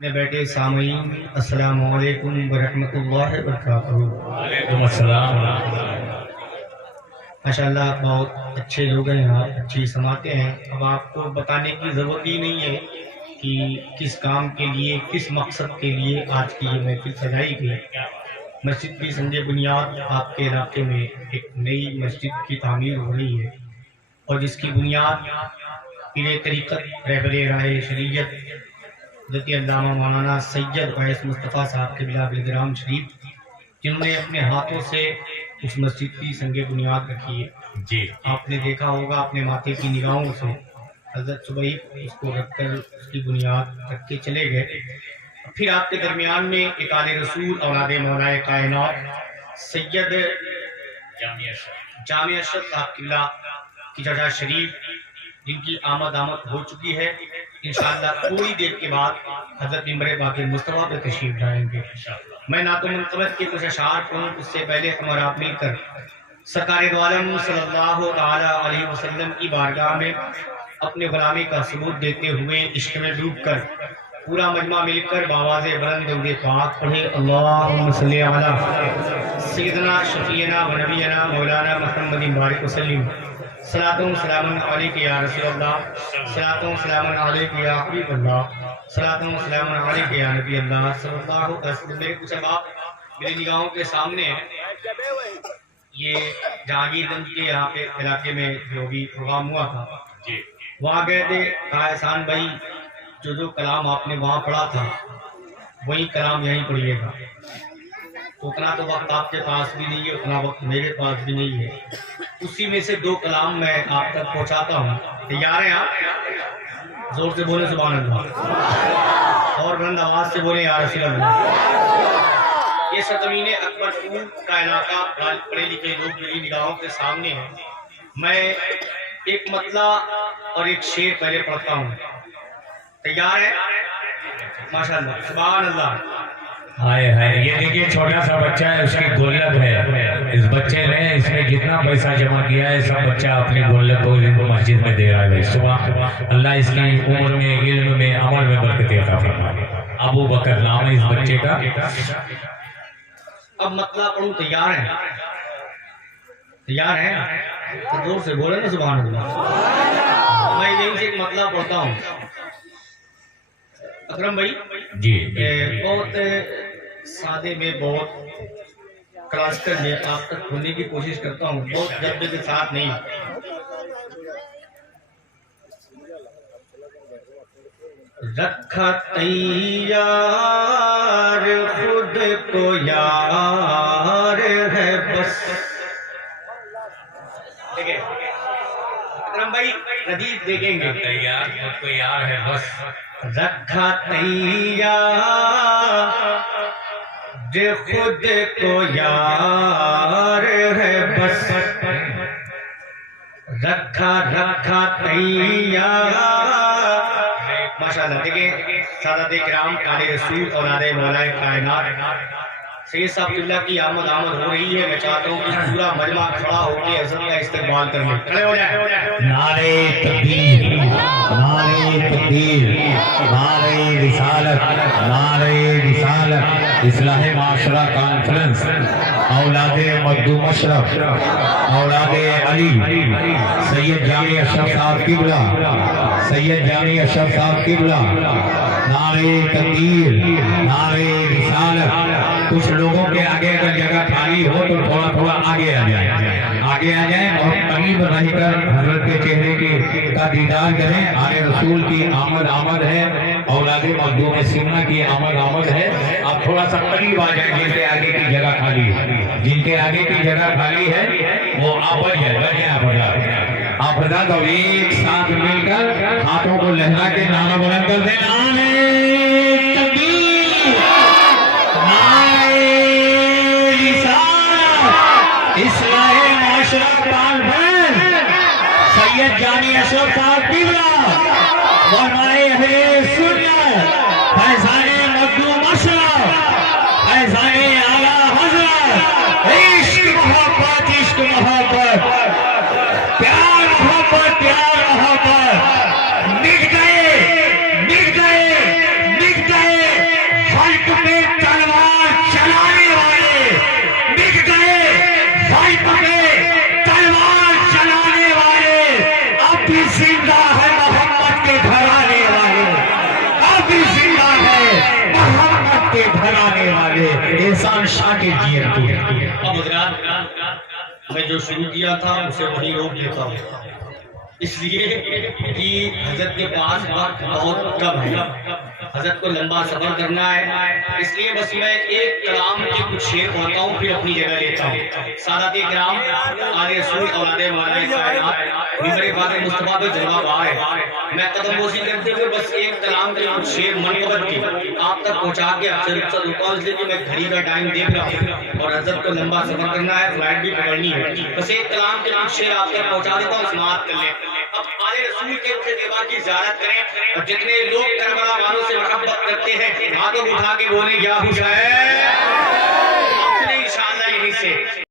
میں بیٹھے سامعین السلام علیکم ورحمۃ اللہ وبرکاتہ۔ وعلیکم السلام۔ ماشاءاللہ بہت اچھے لوگ ہیں، آپ اچھی سماعتیں ہیں۔ اب آپ کو بتانے کی ضرورت ہی نہیں ہے کہ کس کام کے لیے، کس مقصد کے لیے آج کی یہ محفل سجائی گئی۔ مسجد کی سنگ بنیاد آپ کے علاقے میں ایک نئی مسجد کی تعمیر ہو رہی ہے، اور جس کی بنیاد پیر طریقت رہبر راہ شریعت حضرت علامہ مولانا سید ویس مصطفیٰ صاحب کے بلا گرام شریف، جنہوں نے اپنے ہاتھوں سے اس مسجد کی سنگ بنیاد رکھی ہے۔ جی آپ نے دیکھا ہوگا اپنے ماتھے کی نگاہوں سے، حضرت صبح اس کو رکھ کر اس کی بنیاد رکھ کے چلے گئے۔ پھر آپ کے درمیان میں ایک آل رسول اولاد مولا کائنات سید جامع اشرف صاحب قبلہ کی چچا شریف، جن کی آمد ہو چکی ہے۔ انشاءاللہ تھوڑی دیر کے بعد حضرت ممبر باقر مصطفیٰ پہ تشریف لائیں گے۔ میں نعت و منقبت کے کچھ اشعار پڑھوں، اس سے پہلے ہم اور آپ مل کر سرکار دو عالم صلی اللہ تعالی علیہ وسلم کی بارگاہ میں اپنے غلامی کا ثبوت دیتے ہوئے عشق میں ڈوب کر پورا مجمع مل کر بآواز بلند درود پاک پڑھے۔ اللہم صلی علی سیدنا شفیعنا و نبینا مولانا محمد بارک وسلم۔ صلاۃ و سلام علیک یا رسول اللہ، صلاۃ و سلام علیک یا حبیب اللہ، صلاۃ و سلام علیک یا نبی اللہ صلی اللہ علیہ وسلم۔ میرے کچھ احباب میری نگاہوں کے سامنے ہیں، یہ جہانگیر گنج کے یہاں پہ علاقے میں جو بھی پروگرام ہوا تھا، وہاں گئے تھے۔ کہا احسان بھائی جو کلام آپ نے وہاں پڑھا تھا وہی کلام یہیں پڑھیے گا۔ اتنا تو وقت آپ کے پاس بھی نہیں ہے، اتنا وقت میرے پاس بھی نہیں ہے، اسی میں سے دو کلام میں آپ تک پہنچاتا ہوں۔ تیار ہیں آپ؟ زور سے بولیں سبحان اللہ، اور بلند آواز سے بولیں یا رسول اللہ۔ یہ سرزمین اکبر پور کا علاقہ پڑھے لکھے لوگ میری نگاہوں کے سامنے ہیں۔ میں ایک مطلع اور ایک شعر پہلے پڑھتا ہوں، تیار ہے؟ ماشاءاللہ سبحان اللہ۔ ہائے ہائے، یہ دیکھیے چھوٹا سا بچہ ہے، اس کی گولک ہے۔ اس بچے نے اس میں جتنا پیسہ جمع کیا ہے سب بچہ اپنی گولک کو مسجد میں دے رہا ہے۔ صبح اللہ اس کی عمر میں، علم میں، عمل میں برکت عطا فرمائے۔ ابو بکر نام ہے اس بچے کا۔ اب مطلع پڑھوں، تیار ہیں؟ تیار ہیں؟ تو زور سے بولیں نا سبحان اللہ۔ میں یہیں سے ایک مطلع پڑھتا ہوں۔ اکرم بھائی جی بہت سادے میں، بہت کلاسیکل میں آپ تک کھولنے کی کوشش کرتا ہوں، بہت جذبے کے ساتھ نہیں۔ رکھا تیار خود کو یار ہے بس۔ دیکھیں اکرم بھائی ردیف دیکھیں گے، تیار خود کو یار ہے بس۔ رکھا تیار جو خود کو یار ہے بس، رکھا تیار۔ ماشاءاللہ دیکھیں سادات کرام آل رسول اولاد مولا کائنات سید صاحب اللہ کی آمد ہو رہی ہے۔ میں چاہتا ہوں کہ پورا مجمع کھڑا ہو کے حضرت کا استقبال کرنے کھڑے ہو جائیں۔ نعرے تکبیر، نعرے تکبیر، نعرے رسالت، نعرے رسالت۔ اصلاح معاشرہ کانفرنس، اولاد مخدوم اشرف، اولاد علی، سید جامع اشرف صاحب قبلہ، سید جامع اشرف صاحب قبلہ۔ نعرے تکبیر، نعرے رسالت۔ کچھ لوگوں کے آگے اگر جگہ خالی ہو تو تھوڑا آگے آ جائیں، آگے آ جائیں اور قریب رہ کر حضرت کے چہرے کا دیدار کریں۔ آل رسول کی آمد ہے، اولاد مخدوم سینا کی آمد ہے۔ آپ تھوڑا سا قریب آ جائیں، جن کے آگے کی جگہ خالی ہے، جن کے آگے کی جگہ خالی ہے وہ آپ بتا دو۔ ایک ساتھ مل کر ہاتھوں کو لہرا کے نعرہ بلند کر دیں، نعرے تکبیر، نعرے رسالت۔ اصلاح معاشرہ کانفرنس، سید جامع اشرف صاحب قبلہ، علمائے اہل سنت، فیضان مخدوم اشرف، فیضان اعلیٰ حضرت۔ عشق محبت، عشق محبت، پیار محبت، پیار محبت۔ مٹ گئے، مٹ گئے، کے گھر آنے والے احسان شاہ کے جیت کو. اب حضرات میں جو شروع کیا تھا اسے وہی روک لیتا ہوں، اس لیے کہ حضرت کے پاس وقت بہت کم ہے، حضرت کو لمبا سفر کرنا ہے، اس لیے بس میں ایک کلام کے کچھ شعر پڑھتا ہوں پھر اپنی جگہ لیتا ہوں. سادات کرام، آل رسول، اولاد مولانا کائنات، ممبر پاک مصطفیٰ پہ جلوہ بار ہے. میں قدم بوسی کرتے ہوئے بس ایک کلام کے کچھ شعر منقبت کی آپ تک پہنچا کے اکثر رکا، اس لیے کہ میں گھڑی کا ٹائم دیکھ رہا ہوں اور حضرت کو لمبا سفر کرنا ہے، فلائٹ بھی پکڑنی ہے. بس ایک کلام کے کچھ شعر آپ تک پہنچا دیتا ہوں، سماعت کر لیں. اب آل رسول کے اتباع کی زیارت کریں، اور جتنے لوگ کربلا والوں سے محبت کرتے ہیں ہاتھوں اٹھا کے بولیں یا حسین.